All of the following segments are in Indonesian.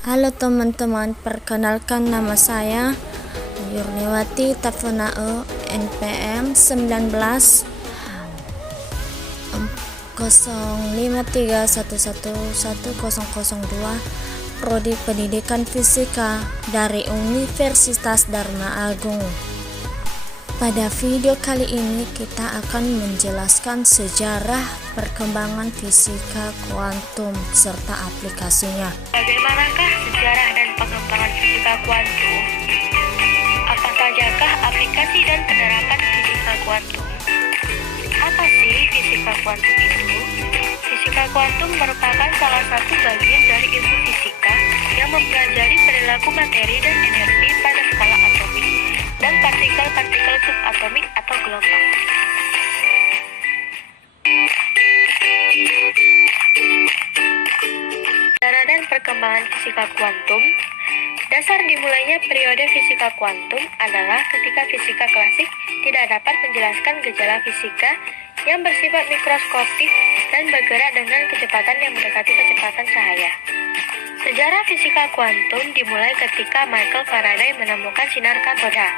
Halo teman-teman, perkenalkan nama saya Yurniwati Tafunae, NPM 19 053111002, Prodi Pendidikan Fisika dari Universitas Dharma Agung. Pada video kali ini kita akan menjelaskan sejarah perkembangan fisika kuantum serta aplikasinya. Bagaimanakah sejarah dan pengembangan fisika kuantum? Apa sajakah aplikasi dan penerapan fisika kuantum? Apa sih fisika kuantum itu? Fisika kuantum merupakan salah satu bagian dari ilmu fisika yang mempelajari perilaku materi dan energi pada skala atomik dan partikel-partikel subatomik atau gelombang. Sejarah dan perkembangan fisika kuantum. Dasar dimulainya periode fisika kuantum adalah ketika fisika klasik tidak dapat menjelaskan gejala fisika yang bersifat mikroskopik dan bergerak dengan kecepatan yang mendekati kecepatan cahaya. Sejarah fisika kuantum dimulai ketika Michael Faraday menemukan sinar katoda.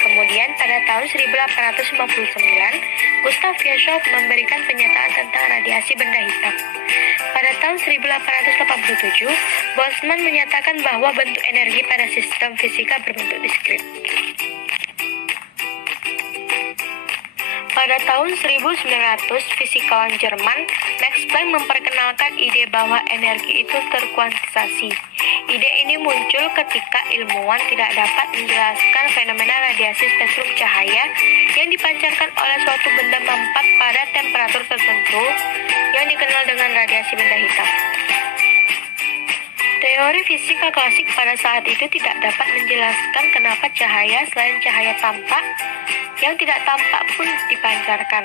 Kemudian pada tahun 1859, Gustav Virchow memberikan pernyataan tentang radiasi benda hitam. Pada tahun 1887, Boltzmann menyatakan bahwa bentuk energi pada sistem fisika berbentuk diskrit. Pada tahun 1900, fisikawan Jerman Max Planck memperkenalkan ide bahwa energi itu terkuantisasi. Ide ini muncul ketika ilmuwan tidak dapat menjelaskan fenomena radiasi spektrum cahaya yang dipancarkan oleh suatu benda mempat pada temperatur tertentu yang dikenal dengan radiasi benda hitam. Teori fisika klasik pada saat itu tidak dapat menjelaskan kenapa cahaya selain cahaya tampak yang tidak tampak pun dipancarkan.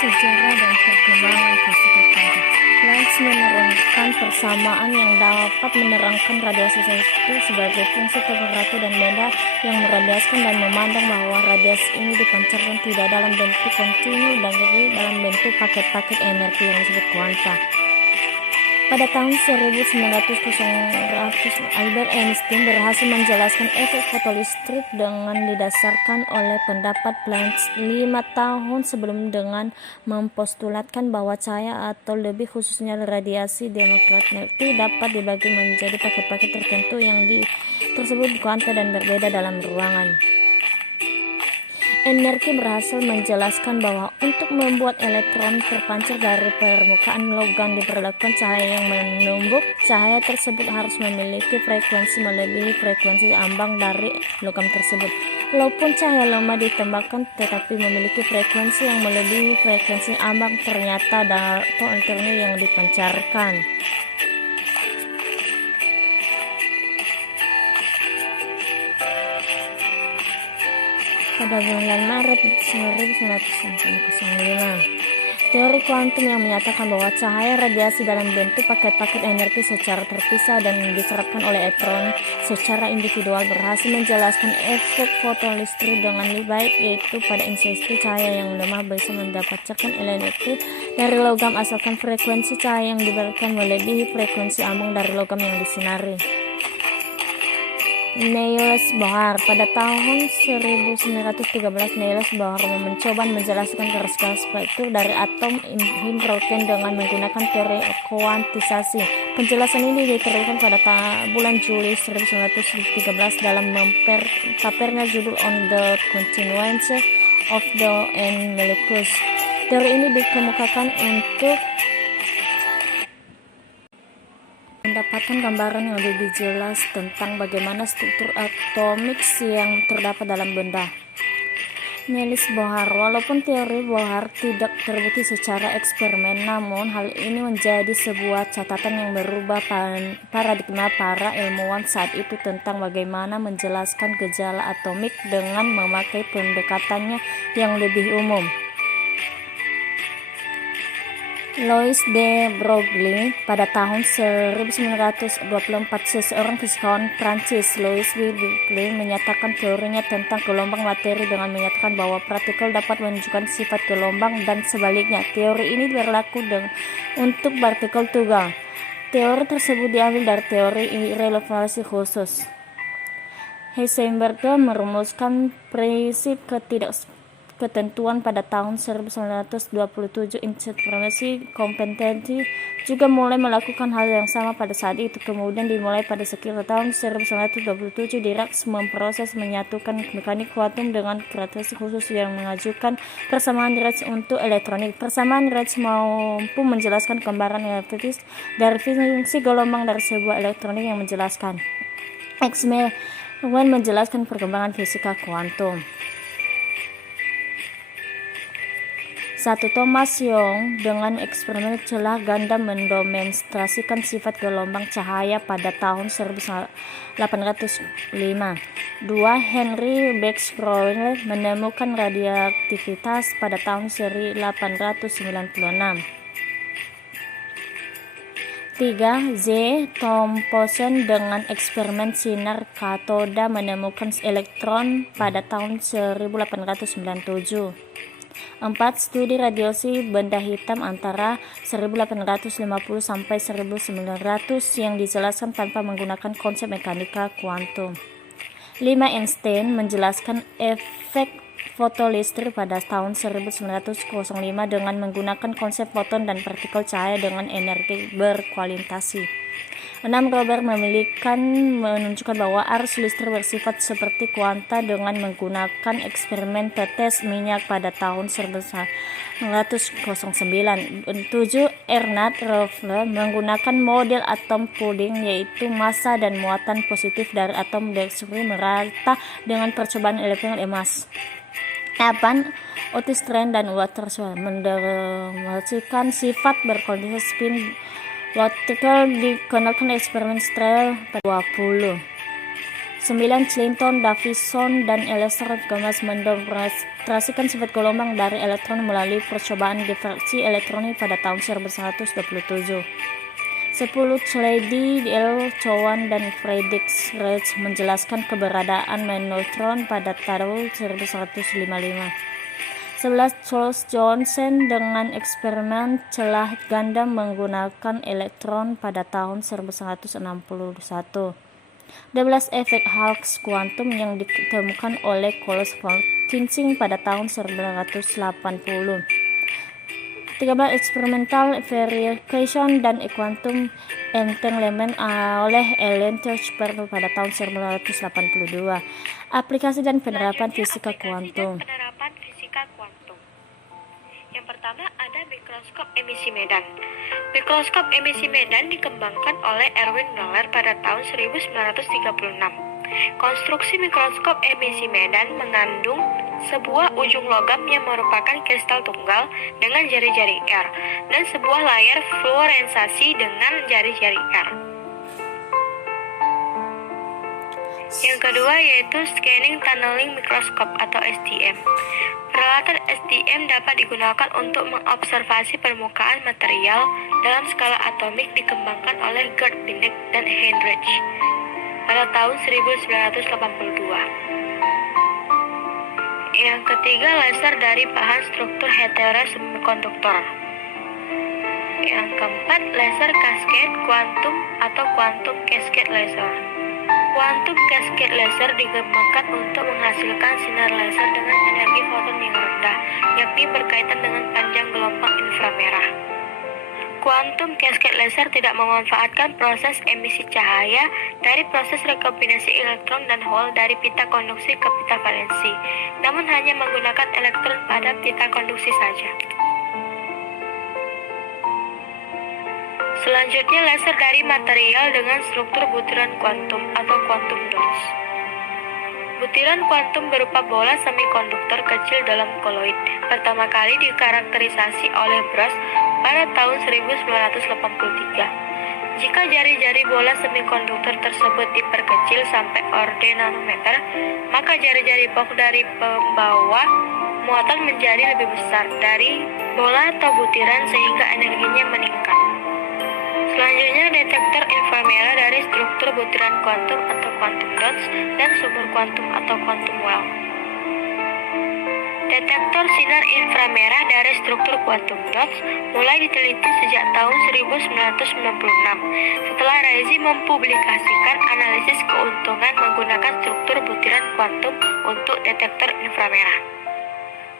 Sejarah dan perkembangan fisika kuantum. Planck menurunkan persamaan yang dapat menerangkan radiasi itu sebagai fungsi temperatur dan benda yang meradiasikan dan memandang bahwa radiasi ini dipancarkan tidak dalam bentuk kontinu dan dalam bentuk paket-paket energi yang disebut kuanta. Pada tahun 1900, Albert Einstein berhasil menjelaskan efek fotolistrik dengan didasarkan oleh pendapat Planck 5 tahun sebelum dengan mempostulatkan bahwa cahaya atau lebih khususnya radiasi demokratik dapat dibagi menjadi paket-paket tertentu yang tersebut kuanta dan berbeda dalam ruangan. Energi berhasil menjelaskan bahwa untuk membuat elektron terpancar dari permukaan logam diperlukan cahaya yang menumbuk. Cahaya tersebut harus memiliki frekuensi melebihi frekuensi ambang dari logam tersebut. Walaupun cahaya lemah ditembakkan tetapi memiliki frekuensi yang melebihi frekuensi ambang, ternyata ada elektron yang dipancarkan. Pada bulan Maret 1905, teori kuantum yang menyatakan bahwa cahaya radiasi dalam bentuk paket-paket energi secara terpisah dan diserapkan oleh elektron secara individual berhasil menjelaskan efek fotolistrik dengan lebih baik, yaitu pada instansi cahaya yang lemah bisa mendapatkan energi dari logam asalkan frekuensi cahaya yang diberikan melebihi frekuensi ambang dari logam yang disinari. Niels Bohr. Pada tahun 1913, Niels Bohr mencoba menjelaskan garis-garis spektrum dari atom hidrogen dengan menggunakan teori kuantisasi. Penjelasan ini diterapkan pada bulan Juli 1913 dalam papernya judul On the Continuance of the N Molecules. Teori ini dikemukakan untuk mendapatkan gambaran yang lebih jelas tentang bagaimana struktur atomik yang terdapat dalam benda. Niels Bohr. Walaupun teori Bohr tidak terbukti secara eksperimen, namun hal ini menjadi sebuah catatan yang merubah paradigma para ilmuwan saat itu tentang bagaimana menjelaskan gejala atomik dengan memakai pendekatannya yang lebih umum. Louis de Broglie pada tahun 1924, seseorang fisikawan Prancis, Louis de Broglie, menyatakan teorinya tentang gelombang materi dengan menyatakan bahwa partikel dapat menunjukkan sifat gelombang dan sebaliknya. Teori ini berlaku untuk partikel tunggal. Teori tersebut diambil dari teori irrelevansi khusus. Heisenberg merumuskan prinsip ketentuan pada tahun 1927. Informasi kompetensi juga mulai melakukan hal yang sama pada saat itu. Kemudian dimulai pada sekitar tahun 1927, Dirac memproses menyatukan mekanik kuantum dengan karakteristik khusus yang mengajukan persamaan Ricci untuk elektronik. Persamaan Ricci mampu menjelaskan gambaran elektris dari fungsi gelombang dari sebuah elektronik yang menjelaskan eksperimen menjelaskan perkembangan fisika kuantum. 1. Thomas Young dengan eksperimen celah ganda mendemonstrasikan sifat gelombang cahaya pada tahun 1805. 2. Henry Becquerel menemukan radioaktivitas pada tahun 1896. 3. Z. Thomson dengan eksperimen sinar katoda menemukan elektron pada tahun 1897. 4. Studi radiasi benda hitam antara 1850 sampai 1900 yang dijelaskan tanpa menggunakan konsep mekanika kuantum. 5. Einstein menjelaskan efek fotolistrik pada tahun 1905 dengan menggunakan konsep foton dan partikel cahaya dengan energi berkualitasi. 6. Robert menunjukkan bahwa arus listrik bersifat seperti kuanta dengan menggunakan eksperimen tetes minyak pada tahun 1909. 7. Ernst Rutherford menggunakan model atom pooling, yaitu massa dan muatan positif dari atom dioksida merata dengan percobaan elektron emas. 8. Otis Trent dan Watersworth mendemonstrasikan sifat berkondisi spin partikel dikenalkan eksperimen Strel pada 20. 9. Clinton, Davison, dan Elizabeth Gomez mendemonstrasikan sifat gelombang dari elektron melalui percobaan difraksi elektronik pada tahun 1927. 10. Clydie L. Cowan dan Friedrich Reich menjelaskan keberadaan neutron pada tahun 1955. 11. Charles Johnson dengan eksperimen celah ganda menggunakan elektron pada tahun 1961. 12. Efek Hawks kuantum yang ditemukan oleh Coles von Kinching pada tahun 1980. 13. Experimental verification dan quantum entanglement oleh Alan Turing pada tahun 1982. Aplikasi dan penerapan fisika kuantum. Yang pertama ada mikroskop emisi medan. Mikroskop emisi medan dikembangkan oleh Erwin Muller pada tahun 1936. Konstruksi mikroskop emisi medan mengandung sebuah ujung logam yang merupakan kristal tunggal dengan jari-jari R dan sebuah layar fluorensasi dengan jari-jari R. Yang kedua yaitu Scanning Tunneling Microscope atau STM. Peralatan STM dapat digunakan untuk mengobservasi permukaan material dalam skala atomik dikembangkan oleh Gerd Binek dan Heinrich pada tahun 1982. Yang ketiga, laser dari bahan struktur heteros semikonduktor. Yang keempat, laser cascade kuantum atau quantum cascade laser. Quantum cascade laser dikembangkan untuk menghasilkan sinar laser dengan energi foton yang rendah, yakni berkaitan dengan panjang gelombang inframerah. Quantum cascade laser tidak memanfaatkan proses emisi cahaya dari proses rekombinasi elektron dan hole dari pita konduksi ke pita valensi, namun hanya menggunakan elektron pada pita konduksi saja. Selanjutnya, laser dari material dengan struktur butiran kuantum atau quantum dots. Butiran kuantum berupa bola semikonduktor kecil dalam koloid. Pertama kali dikarakterisasi oleh Bras pada tahun 1983. Jika jari-jari bola semikonduktor tersebut diperkecil sampai orde nanometer, maka jari-jari box dari pembawa muatan menjadi lebih besar dari bola atau butiran sehingga energinya meningkat. Selanjutnya, detektor inframerah dari struktur butiran kuantum atau quantum dots dan sumber kuantum atau quantum well. Detektor sinar inframerah dari struktur quantum dots mulai diteliti sejak tahun 1996 setelah Raisi mempublikasikan analisis keuntungan menggunakan struktur butiran kuantum untuk detektor inframerah.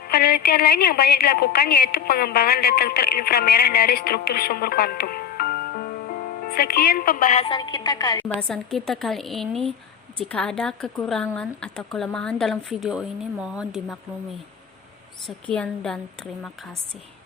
Penelitian lain yang banyak dilakukan yaitu pengembangan detektor inframerah dari struktur sumber kuantum. Sekian pembahasan kita kali ini. Jika ada kekurangan atau kelemahan dalam video ini, mohon dimaklumi. Sekian dan terima kasih.